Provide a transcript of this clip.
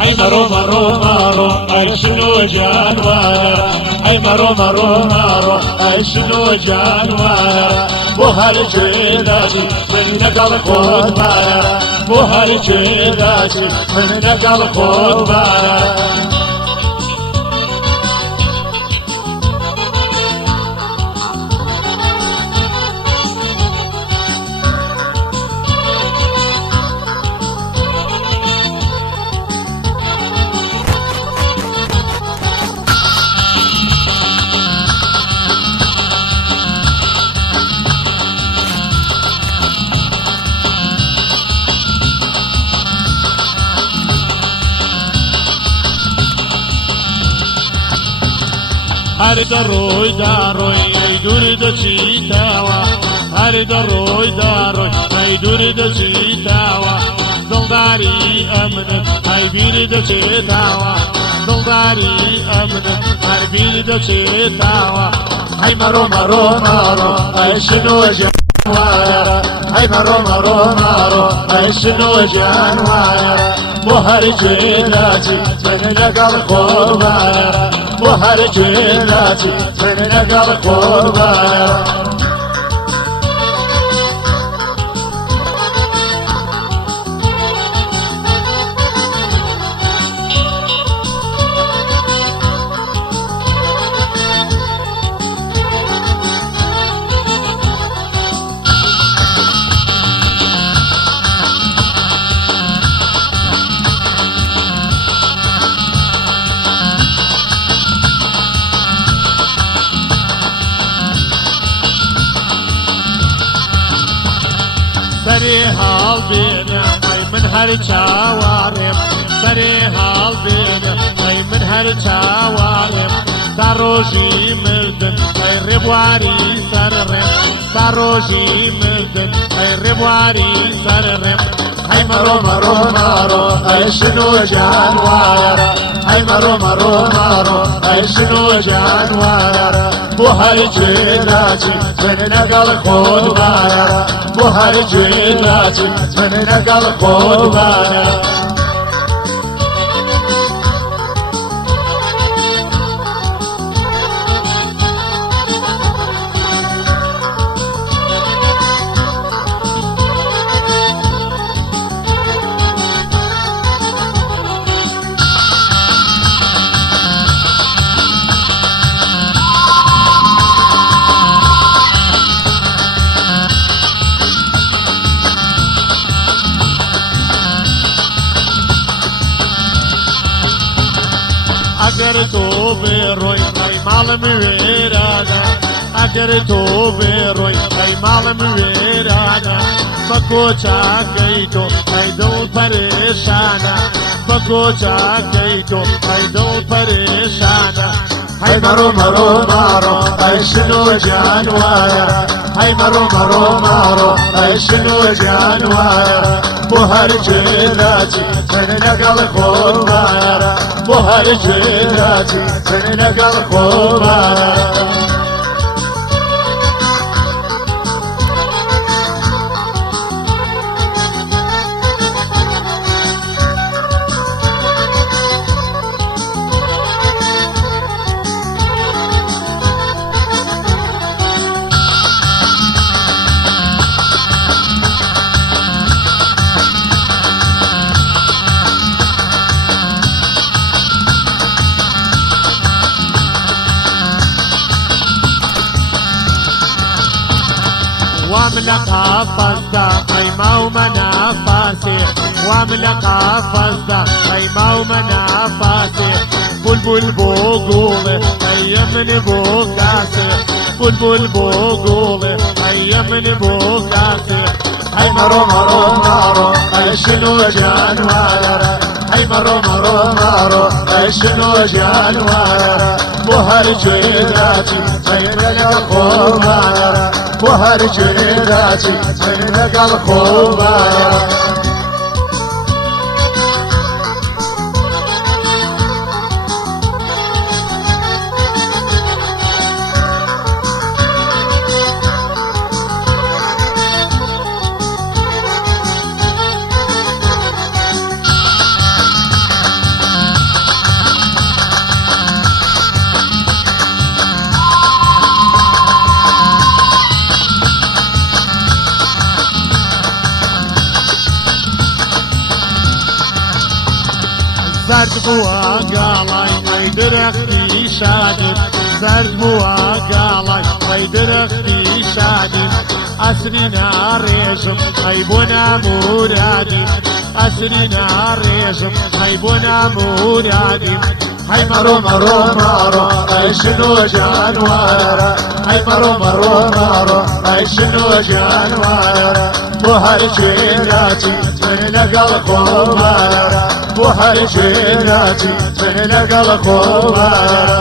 هاي مرو مرو مرو هاي شنو جانوانا هاي مرو مرو مرو هاي شنو جانوانا بو هالجيلاتي من نقل قطبانا بو هالجيلاتي من نقل قطبانا هر دروی دروی ای دور د چیتاوا هر دروی دروی ای دور د چیتاوا دلداری امن ای بیر د چیتاوا دلداری امن ای بیر د چیتاوا ای مرو مرو مرو ای شنو جانوایا ای مرو مرو مرو ای شنو جانوایا بو هر جیلاتی من لقل قربانا بو هر جیلاتی من لقل قربانا سري حال بينا اي من هر چاوارم سري حال بينا اي من هر چاوارم دروجي مردن اي ربواري سررم دروجي مردن اي ربواري سررم اي مرو مرو مرو اي شنو جانوايا اي مرو مرو مرو اي شنو جانوايا بو هر جيلاتي من نقل قطبانا بو هر جيلاتي من نقل قطبانا اگر تو بروی ای مال میرانا اگر تو بروی ای مال میرانا بکو چاکی تو ای دل پریشانا بکو چاکی تو ای دل پریشانا ای مرو مرو مرو ای شنو جانوایا ای مرو مرو مرو ای شنو جانوایا بو هر جیلاتی من نقل قربانا بو هر جیلاتی من نقل قربانا واملقا فزدا اي ماو منافاسي واملقا فزدا اي ماو منافاسي بلبل بوغولي اي من بوكاسي بلبل بوغولي اي من بوكاسي اي مرو مرو مرو اي شنو جانوايا اي مرو مرو مرو اي شنو جانوايا بو هر جيلاتي من نقل قربانا بو هر جيلاتي من نقل قربانا زرد بوا قاڵای ئەی درەختی شادیم زرد بوا قاڵای ئەی درەختی شادیم ئەسری ناڕێژم ئەی بۆ نامورادیم ئەسری ناڕێژم ئەی بۆ نامورادیم هەی مەڕۆ مەڕۆ مەڕۆ ئەی شنۆ جانوارە هەی مەڕۆ مەڕۆ مەڕۆ ئەی شنۆ جانوارە بۆ هەر شوێناچی من لەگەڵ خۆوارە بۆ هەر شوێناچی من لەگەڵ خۆوارە